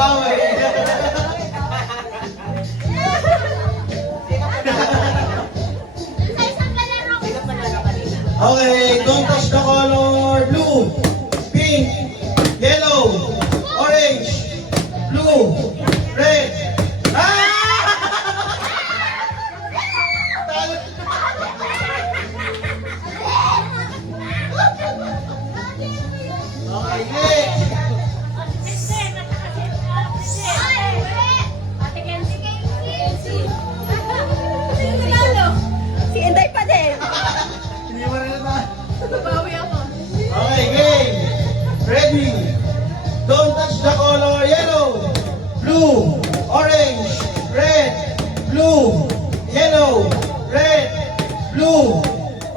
babawi. Okay, don't touch the color blue, pink, yellow, orange, blue, red. Okay, next. Si Inday pa din. Hindi mo rin na. Babawi ako. Okay, game. Ready. Don't touch the color yellow, blue, orange, red, blue, yellow, red, blue,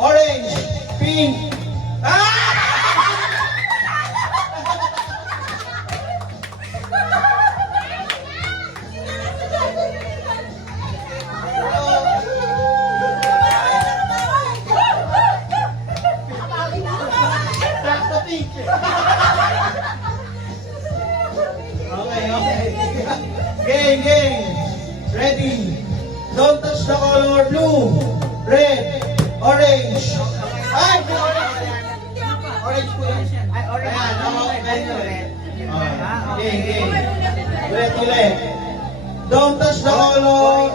orange, pink. Okay, okay. Game. Ready. Don't touch the color blue, red, orange. Ay! Orange po yan. Ay, orange. Ayan, okay. Red. Game. Ulit. Don't touch the color.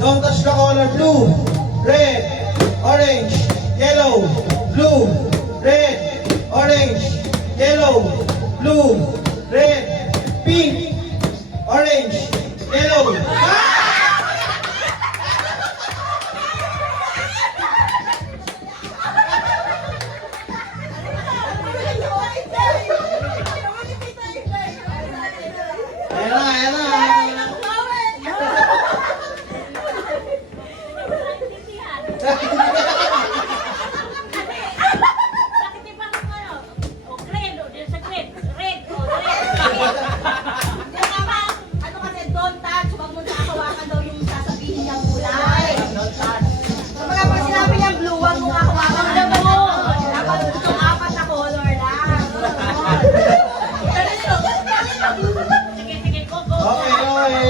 Don't touch the color blue, red, orange, yellow, blue, red, orange, yellow, blue, red, pink, orange, yellow. Ayan na.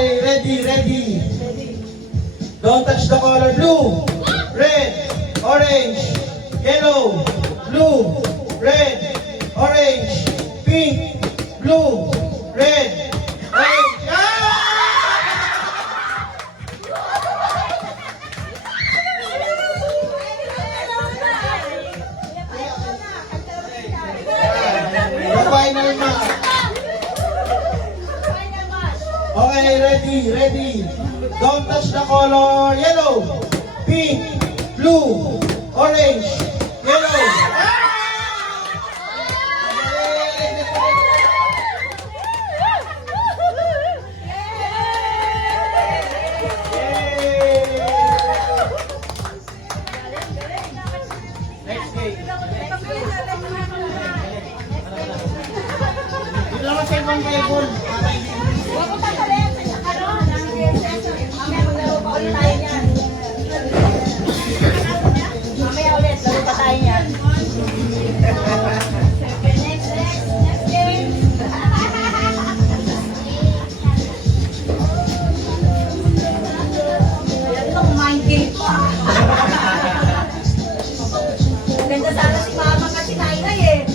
Okay, ready. Don't touch the color blue, red, orange, yellow, blue, red, orange, pink, blue, red, orange. The final match. Okay, ready. Don't touch the color yellow, pink, blue, orange, yellow. Next game. Dito naman sa ibang table. Huwag ko patalin sa ng mamaya maglaro pa ulit tayo niyan. Mamaya ulit, laro pa tayo niyan. Next game. Yan lang, mind game pa. Ganda sana si mama kasi nainay eh.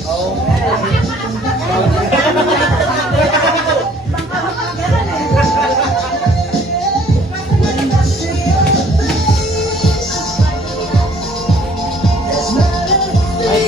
Ay,